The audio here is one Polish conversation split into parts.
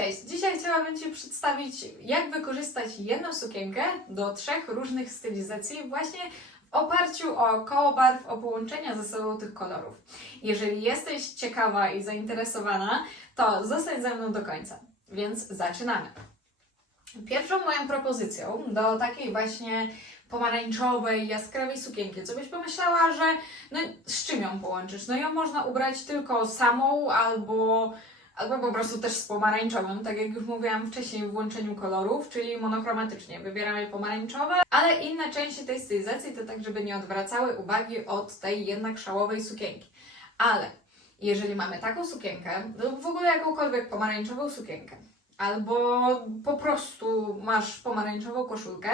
Cześć! Dzisiaj chciałabym Ci przedstawić, jak wykorzystać jedną sukienkę do trzech różnych stylizacji właśnie w oparciu o koło barw, o połączenia ze sobą tych kolorów. Jeżeli jesteś ciekawa i zainteresowana, to zostań ze mną do końca. Więc zaczynamy. Pierwszą moją propozycją do takiej właśnie pomarańczowej, jaskrawej sukienki, co byś pomyślała, że no, z czym ją połączysz? No ją można ubrać tylko samą albo albo po prostu też z pomarańczowym, tak jak już mówiłam wcześniej w włączeniu kolorów, czyli monochromatycznie. Wybieramy pomarańczowe, ale inne części tej stylizacji to tak, żeby nie odwracały uwagi od tej jednak szałowej sukienki. Ale jeżeli mamy taką sukienkę, lub w ogóle jakąkolwiek pomarańczową sukienkę, albo po prostu masz pomarańczową koszulkę,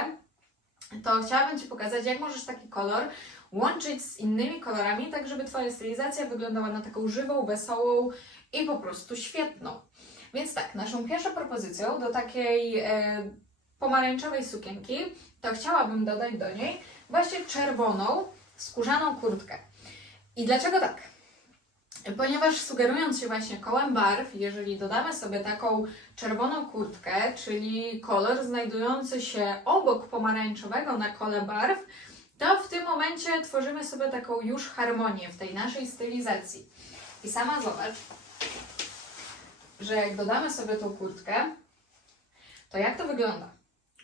to chciałabym Ci pokazać, jak możesz taki kolor łączyć z innymi kolorami, tak żeby Twoja stylizacja wyglądała na taką żywą, wesołą i po prostu świetną. Więc tak, naszą pierwszą propozycją do takiej e, pomarańczowej sukienki, to chciałabym dodać do niej właśnie czerwoną, skórzaną kurtkę. I dlaczego tak? Ponieważ sugerując się właśnie kołem barw, jeżeli dodamy sobie taką czerwoną kurtkę, czyli kolor znajdujący się obok pomarańczowego na kole barw, to w tym momencie tworzymy sobie taką już harmonię w tej naszej stylizacji. I sama zobacz, że jak dodamy sobie tą kurtkę, to jak to wygląda?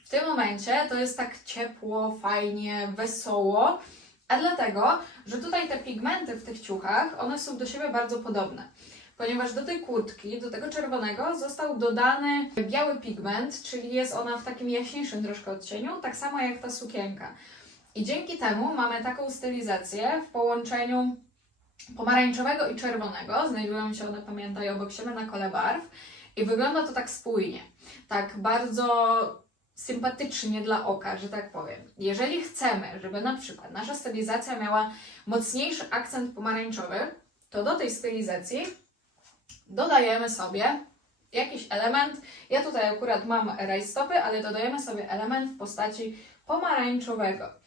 W tym momencie to jest tak ciepło, fajnie, wesoło, a dlatego, że tutaj te pigmenty w tych ciuchach, one są do siebie bardzo podobne. Ponieważ do tej kurtki, do tego czerwonego został dodany biały pigment, czyli jest ona w takim jaśniejszym troszkę odcieniu, tak samo jak ta sukienka. I dzięki temu mamy taką stylizację w połączeniu pomarańczowego i czerwonego. Znajdują się one, pamiętaj, obok siebie na kole barw. I wygląda to tak spójnie, tak bardzo sympatycznie dla oka, że tak powiem. Jeżeli chcemy, żeby na przykład nasza stylizacja miała mocniejszy akcent pomarańczowy, to do tej stylizacji dodajemy sobie jakiś element. Ja tutaj akurat mam rajstopy, ale dodajemy sobie element w postaci pomarańczowego.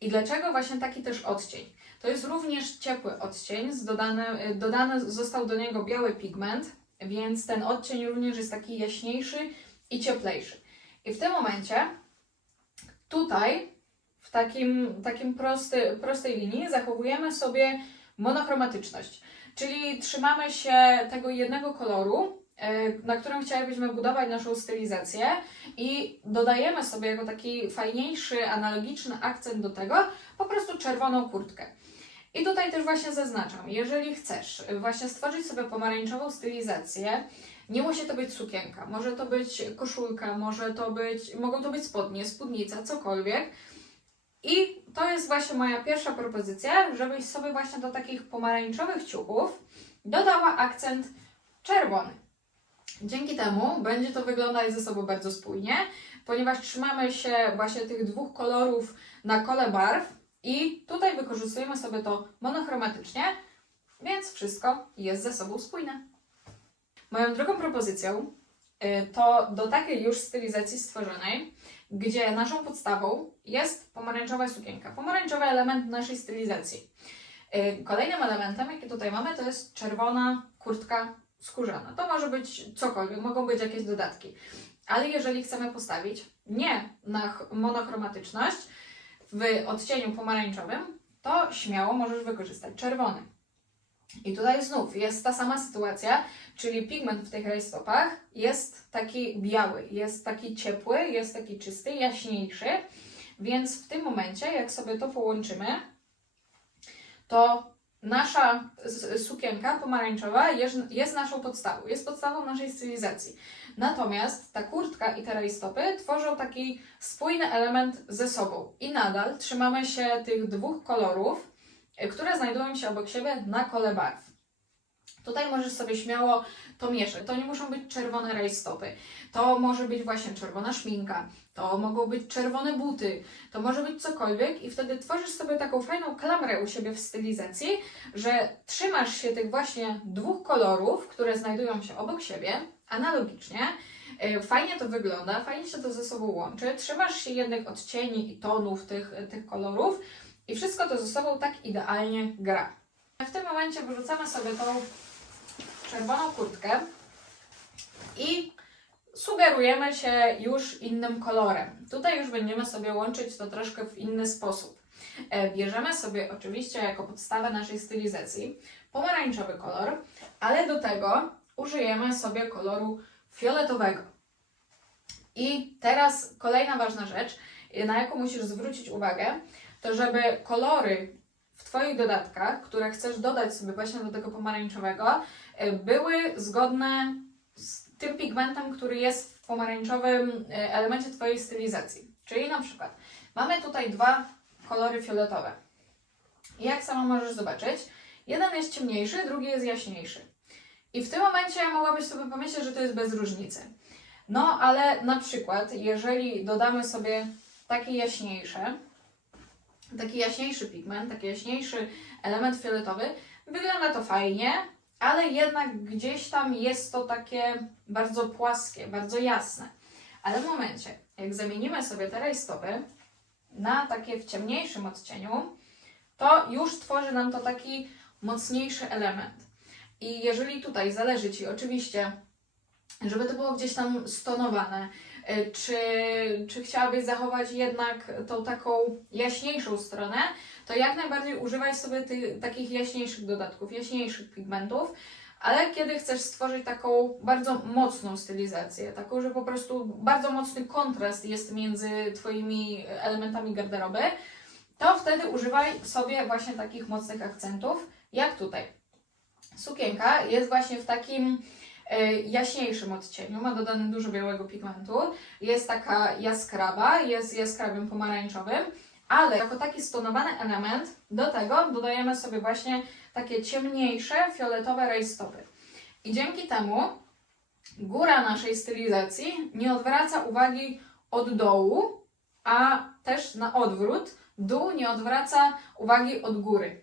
I dlaczego właśnie taki też odcień? To jest również ciepły odcień, dodany, dodany został do niego biały pigment, więc ten odcień również jest taki jaśniejszy i cieplejszy. I w tym momencie tutaj w takim, takim prosty, prostej linii zachowujemy sobie monochromatyczność, czyli trzymamy się tego jednego koloru, na którym chcielibyśmy budować naszą stylizację i dodajemy sobie jako taki fajniejszy, analogiczny akcent do tego po prostu czerwoną kurtkę. I tutaj też właśnie zaznaczam, jeżeli chcesz właśnie stworzyć sobie pomarańczową stylizację, nie musi to być sukienka, może to być koszulka, może to być, mogą to być spodnie, spódnica, cokolwiek. I to jest właśnie moja pierwsza propozycja, żebyś sobie właśnie do takich pomarańczowych ciuchów dodała akcent czerwony. Dzięki temu będzie to wyglądać ze sobą bardzo spójnie, ponieważ trzymamy się właśnie tych dwóch kolorów na kole barw i tutaj wykorzystujemy sobie to monochromatycznie, więc wszystko jest ze sobą spójne. Moją drugą propozycją y, to do takiej już stylizacji stworzonej, gdzie naszą podstawą jest pomarańczowa sukienka, pomarańczowy element naszej stylizacji. Y, Kolejnym elementem, jaki tutaj mamy, to jest czerwona kurtka skórzana. To może być cokolwiek, mogą być jakieś dodatki. Ale jeżeli chcemy postawić nie na ch- monochromatyczność w odcieniu pomarańczowym, to śmiało możesz wykorzystać czerwony. I tutaj znów jest ta sama sytuacja, czyli pigment w tych rajstopach jest taki biały, jest taki ciepły, jest taki czysty, jaśniejszy, więc w tym momencie, jak sobie to połączymy, to nasza sukienka pomarańczowa jest, naszą podstawą, jest podstawą naszej stylizacji. Natomiast ta kurtka i te rajstopy tworzą taki spójny element ze sobą i nadal trzymamy się tych dwóch kolorów, które znajdują się obok siebie na kole barw. Tutaj możesz sobie śmiało to mieszać. To nie muszą być czerwone rajstopy. To może być właśnie czerwona szminka. To mogą być czerwone buty. To może być cokolwiek i wtedy tworzysz sobie taką fajną klamrę u siebie w stylizacji, że trzymasz się tych właśnie dwóch kolorów, które znajdują się obok siebie, analogicznie. Y, Fajnie to wygląda, fajnie się to ze sobą łączy. Trzymasz się jednych odcieni i tonów tych, tych kolorów i wszystko to ze sobą tak idealnie gra. W tym momencie wyrzucamy sobie tą czerwoną kurtkę i sugerujemy się już innym kolorem. Tutaj już będziemy sobie łączyć to troszkę w inny sposób. E, Bierzemy sobie oczywiście jako podstawę naszej stylizacji pomarańczowy kolor, ale do tego użyjemy sobie koloru fioletowego. I teraz kolejna ważna rzecz, na jaką musisz zwrócić uwagę, to żeby kolory w Twoich dodatkach, które chcesz dodać sobie właśnie do tego pomarańczowego, były zgodne z tym pigmentem, który jest w pomarańczowym e, elemencie Twojej stylizacji. Czyli na przykład mamy tutaj dwa kolory fioletowe. Jak sama możesz zobaczyć, jeden jest ciemniejszy, drugi jest jaśniejszy. I w tym momencie mogłabyś sobie pomyśleć, że to jest bez różnicy. No, ale na przykład, jeżeli dodamy sobie taki jaśniejszy, taki jaśniejszy pigment, taki jaśniejszy element fioletowy, wygląda to fajnie, ale jednak gdzieś tam jest to takie bardzo płaskie, bardzo jasne. Ale w momencie, jak zamienimy sobie te rajstopy na takie w ciemniejszym odcieniu, to już tworzy nam to taki mocniejszy element. I jeżeli tutaj zależy Ci oczywiście, żeby to było gdzieś tam stonowane, czy, czy chciałabyś zachować jednak tą taką jaśniejszą stronę, to jak najbardziej używaj sobie tych takich jaśniejszych dodatków, jaśniejszych pigmentów, ale kiedy chcesz stworzyć taką bardzo mocną stylizację, taką, że po prostu bardzo mocny kontrast jest między Twoimi elementami garderoby, to wtedy używaj sobie właśnie takich mocnych akcentów, jak tutaj. Sukienka jest właśnie w takim e, jaśniejszym odcieniu, ma dodane dużo białego pigmentu, jest taka jaskrawa, jest jaskrawym pomarańczowym, ale jako taki stonowany element do tego dodajemy sobie właśnie takie ciemniejsze, fioletowe rajstopy. I dzięki temu góra naszej stylizacji nie odwraca uwagi od dołu, a też na odwrót, dół nie odwraca uwagi od góry.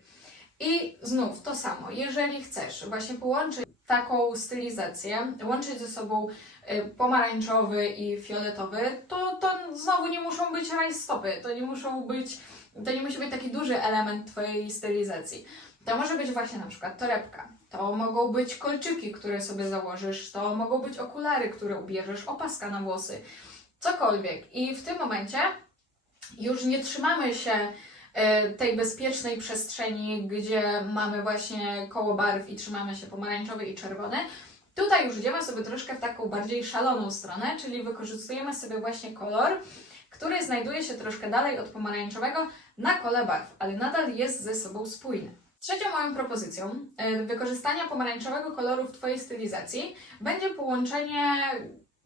I znów to samo, jeżeli chcesz właśnie połączyć taką stylizację, łączyć ze sobą y, pomarańczowy i fioletowy, to, to znowu nie muszą być rajstopy, to nie muszą być, to nie musi być taki duży element Twojej stylizacji. To może być właśnie na przykład torebka, to mogą być kolczyki, które sobie założysz, to mogą być okulary, które ubierzesz, opaska na włosy, cokolwiek. I w tym momencie już nie trzymamy się tej bezpiecznej przestrzeni, gdzie mamy właśnie koło barw i trzymamy się pomarańczowy i czerwony. Tutaj już idziemy sobie troszkę w taką bardziej szaloną stronę, czyli wykorzystujemy sobie właśnie kolor, który znajduje się troszkę dalej od pomarańczowego na kole barw, ale nadal jest ze sobą spójny. Trzecią moją propozycją e, wykorzystania pomarańczowego koloru w Twojej stylizacji będzie połączenie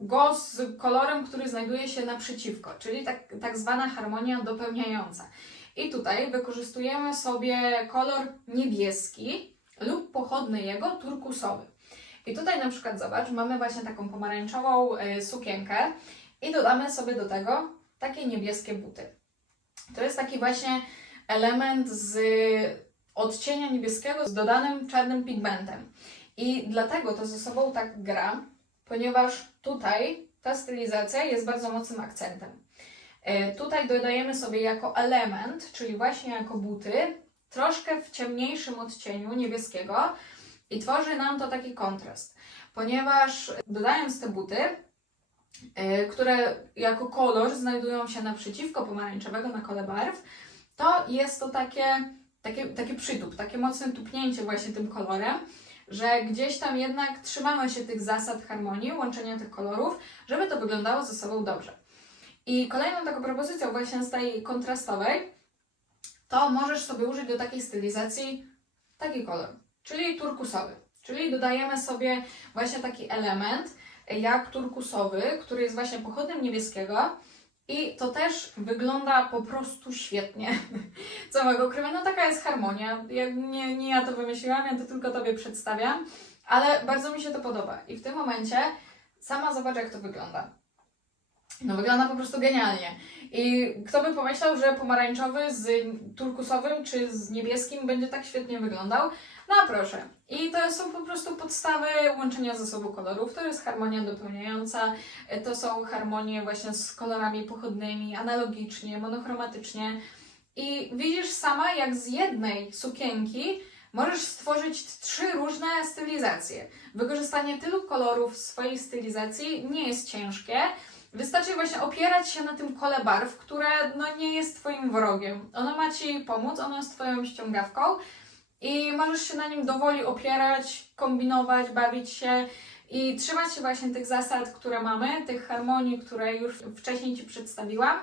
go z kolorem, który znajduje się naprzeciwko, czyli tak, tak zwana harmonia dopełniająca. I tutaj wykorzystujemy sobie kolor niebieski lub pochodny jego turkusowy. I tutaj na przykład zobacz, mamy właśnie taką pomarańczową y, sukienkę i dodamy sobie do tego takie niebieskie buty. To jest taki właśnie element z odcienia niebieskiego z dodanym czarnym pigmentem. I dlatego to ze sobą tak gra, ponieważ tutaj ta stylizacja jest bardzo mocnym akcentem. E, Tutaj dodajemy sobie jako element, czyli właśnie jako buty, troszkę w ciemniejszym odcieniu niebieskiego i tworzy nam to taki kontrast, ponieważ dodając te buty, e, które jako kolor znajdują się naprzeciwko pomarańczowego na kole barw, to jest to takie, takie, takie przytup, takie mocne tupnięcie właśnie tym kolorem, że gdzieś tam jednak trzymamy się tych zasad harmonii, łączenia tych kolorów, żeby to wyglądało ze sobą dobrze. I kolejną taką propozycją właśnie z tej kontrastowej, to możesz sobie użyć do takiej stylizacji taki kolor, czyli turkusowy. Czyli dodajemy sobie właśnie taki element jak turkusowy, który jest właśnie pochodnym niebieskiego i to też wygląda po prostu świetnie. Co mogę ukrywać? No taka jest harmonia. Ja, nie, nie ja to wymyśliłam, ja to tylko Tobie przedstawiam, ale bardzo mi się to podoba. I w tym momencie sama zobacz jak to wygląda. No wygląda po prostu genialnie. I kto by pomyślał, że pomarańczowy z turkusowym czy z niebieskim będzie tak świetnie wyglądał? No proszę. I to są po prostu podstawy łączenia ze sobą kolorów. To jest harmonia dopełniająca, to są harmonie właśnie z kolorami pochodnymi, analogicznie, monochromatycznie. I widzisz sama, jak z jednej sukienki możesz stworzyć trzy różne stylizacje. Wykorzystanie tylu kolorów w swojej stylizacji nie jest ciężkie. Wystarczy właśnie opierać się na tym kole barw, które no, nie jest Twoim wrogiem. Ono ma Ci pomóc, ono jest Twoją ściągawką i możesz się na nim dowoli opierać, kombinować, bawić się i trzymać się właśnie tych zasad, które mamy, tych harmonii, które już wcześniej Ci przedstawiłam,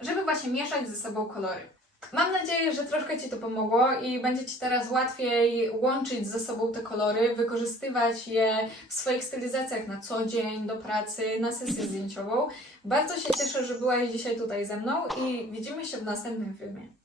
żeby właśnie mieszać ze sobą kolory. Mam nadzieję, że troszkę Ci to pomogło i będzie Ci teraz łatwiej łączyć ze sobą te kolory, wykorzystywać je w swoich stylizacjach na co dzień, do pracy, na sesję zdjęciową. Bardzo się cieszę, że byłaś dzisiaj tutaj ze mną i widzimy się w następnym filmie.